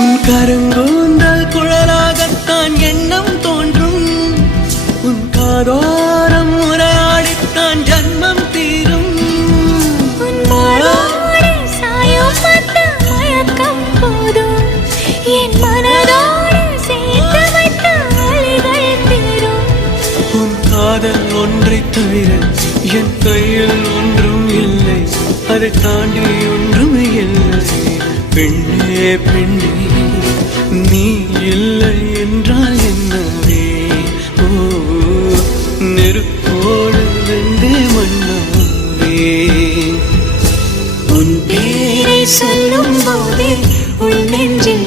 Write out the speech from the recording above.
உன் கருங்கூந்தல் குழலாகத்தான் எண்ணம் தோன்றும். உன் காதோரம் உரையாடித்தான் ஜன்மம் தீரும். உன் மாறோடு சாயம் பார்த்த மயக்கம் போதும். என் மனதோடு சேர்த்து வைத்த வழிகள் தீரும். உன் காதல் ஒன்றை தவிர என் கையில் ஒன்றும் இல்லை. அதை தாண்டி ஒன்றும் இல்லை. பெண்ணே பெண்ணே நீ இல்லை என்றால் என்னவே? ஓ நெருப்போடு வெந்தே மண்ணாவே. உன் பேரை சொல்லும் போதே உன் நெஞ்சில்